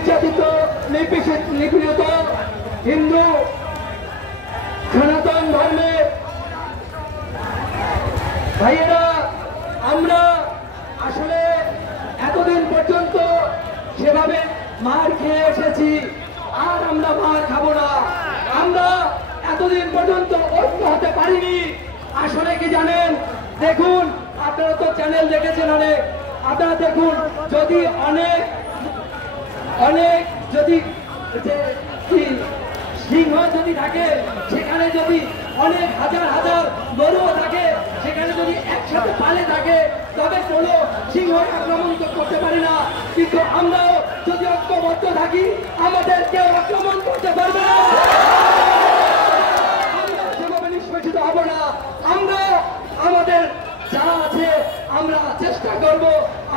নির্যাতিত নিপীড়িত হিন্দু সনাতন ধর্মের ভাইয়েরা, আমরা আসলে এতদিন পর্যন্ত সেভাবে মার খেয়ে এসেছি, আর আমরা মার খাবো না। আমরা এতদিন পর্যন্ত ঐক্য হতে পারিনি। আসলে কি জানেন, দেখুন আপনারা তো চ্যানেল দেখেছেন অনেক, আপনারা দেখুন যদি অনেক যদি সিংহ যদি থাকে, সেখানে যদি অনেক হাজার হাজার গরুও থাকে, সেখানে যদি একসাথে পালে থাকে, তবে কোনো সিংহ আক্রমণ করতে পারি না। কিন্তু আমরাও যদি ঐক্যবদ্ধ থাকি, আমাদের কেউ আক্রমণ করতে পারবে না, আমরা সেভাবে নিষ্পেষিত হব না। আমরা আমাদের যা আছে আমরা চেষ্টা করব,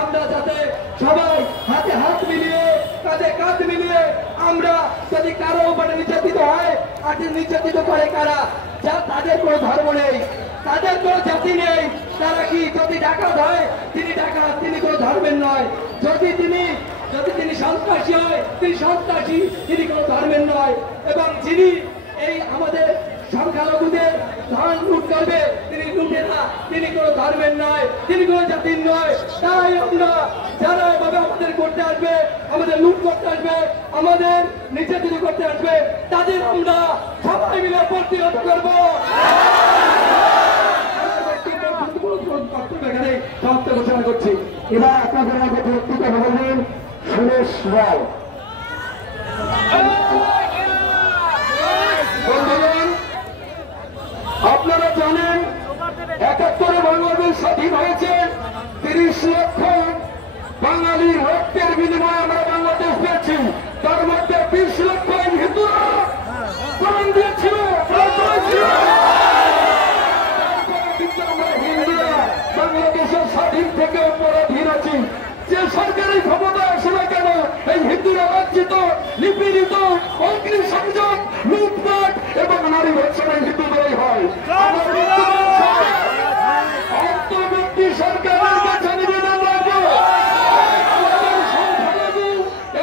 আমরা যাতে সবাই হাতে হাত মিলিয়ে কাঁধে কাঁধ মিলিয়ে, আমরা যদি কারো উপরে নির্যাতিত হয়, আর নির্যাতিত করে কারা, যা তাদের কোনো ধর্ম নেই, তাদের কোনো জাতি নেই, তারা কি যদি ডাকাত হয় তিনি ডাকাত, তিনি কোনো ধর্মের নয়। যদি তিনি সন্ত্রাসী হয় তিনি সন্ত্রাসী, তিনি কোনো ধর্মের নয়। এবং যিনি এই আমাদের সংখ্যালঘুদের ধান লুট করবে, তিনি লুটেরা, তিনি কোনো ধর্মের নয়, তিনি কোনো জাতির নয়। তাই আমরা যারা এভাবে আমাদের করতে আসবে, আমাদের লুট করতে আসবে, আমাদের নির্যাতিত করতে আসবে, তাদের আমরা সবাই মিলে প্রতিহত করবো। সমাপ্ত ঘোষণা করছি। এবার আপনাদের মধ্যে বক্তৃতা বলবেন সুরেশ রায়। আপনারা জানেন ৭১ বাংলাদেশ স্বাধীন হয়েছে, ৩০ লক্ষ বাঙালির রক্তের বিনিময়ে আমরা বাংলাদেশ পেয়েছি। তার মধ্যে ২০ লক্ষ হিন্দুরা প্রাণ দিয়েছিল। হিন্দুরা বাংলাদেশের স্বাধীন থেকে পরাধীন আছি। যে সরকারি ক্ষমতা আসে না কেন, এই হিন্দুরা লাঞ্ছিত, নিপীড়িত, অগ্নি সংযোগ, লুটপাট এবং নারী ধর্ষণের হিন্দুদেরই হয়। অন্তর্বর্তী সরকারের কাছে নিবেদন রাখবো, আমাদের সংখ্যালঘু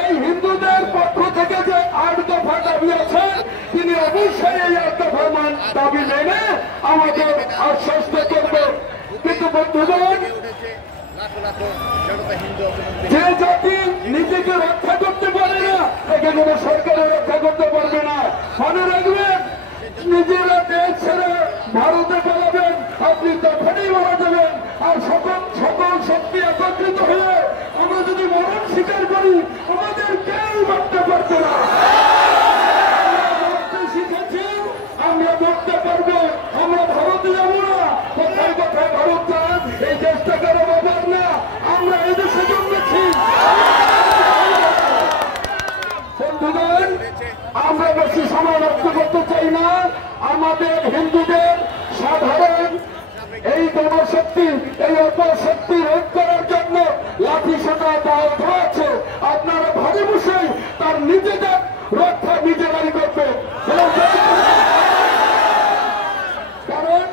এই হিন্দুদের পক্ষ থেকে যে ৮ দফা দাবি আছে, তিনি অবশ্যই এই ৮ দফা দাবি মেনে আমাদের আশ্বস্ত করবে। কিন্তু বন্ধুগণ, যে জাতি নিজেকে রক্ষা করতে পারে না, একে কোনো সরকারে রক্ষা করতে পারবে না। মনে রাখবেন, নিজেরা দেশ ছেড়ে ভারতে পালাবেন, আপনি তখনই মারা যাবেন। আর সকল শক্তি একত্রিত হয়ে আমরা যদি মরণ স্বীকার করি, আমাদের কেউ মারতে পারবে না। শিখেছি, আমরা মরতে পারবো, আমরা ভারতে যাবো না। কোথায় কোথায় ভারত যান, এই দেশটা কারো বাবার না, আমরা এদেশে জন্মেছি। বন্ধুগণ, আমরা বেশি সময় নষ্ট করতে চাই না। আমাদের হিন্দুদের সাধারণ এই জনশক্তি, এই অপশক্তি রোধ করার জন্য লাঠি সোটা দেওয়া হয়েছে। আপনারা ভাবে বসে তার নিজেদের রক্ষা নিজেরাই করবে। কারণ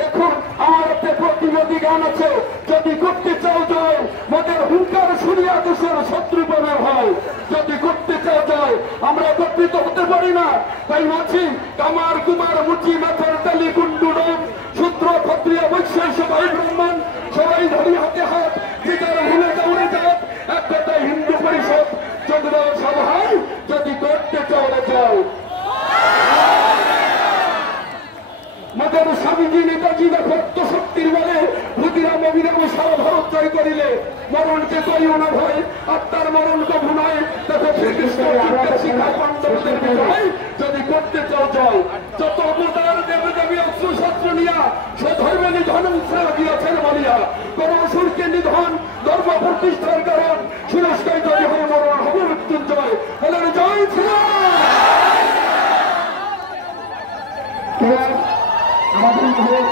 দেখুন, আমার একটা প্রতিবাদী গান আছে, যদি করতে চাও জয়, মোদের হুঙ্কার শুনিয়া দেশের শত্রু বলে হয়। যদি করতে চাও জয়, আমরা একত্রিত হতে পারি না। তাই বলছি, কামার কুমার মুচি মাথার তালি কুণ্ডুরম, শূদ্র ক্ষত্রিয় বৈশ্য সবাই ব্রাহ্মণ, সবাই ধরি হাতে হাত, যেটার ভুলে দৌড়ে যাক, এক কথায় হিন্দু পরিষদ চন্দ্র সভায় যদি করতে চাও যাও। মাতার স্বামীজি নেতাজি ভক্ত শক্তির বলে ভূতিরাম অভিরাম সারা ভারত জয় করিলে, মরণকে করিও না ভয়, আত্মার মরণ কভু নয়। দেখো শ্রীকৃষ্ণ শিখায় পাণ্ডবদের বিজয়, যদি করতে চাও জয়। যত অবতার দেবে দেবী অস্ত্র শস্ত্র নিয়া, স্বধর্মে নিধন উৎসাহ দিয়েছেন বলিয়া, কোন অসুরকে নিধন ধর্ম প্রতিষ্ঠার কারণ, সুরস্কায় যদি হয় মরণ হবে মৃত্যুঞ্জয়। হলেন জয় শ্রীরাম। আমাদের